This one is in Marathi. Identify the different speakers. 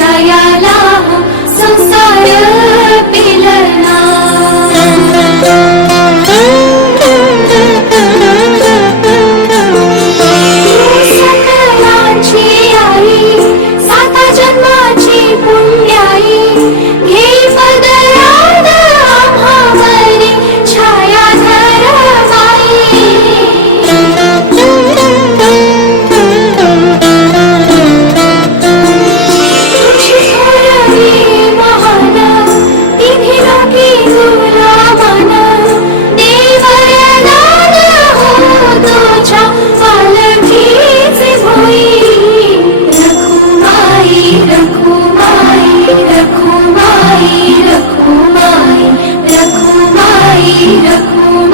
Speaker 1: या संस्कार আগুন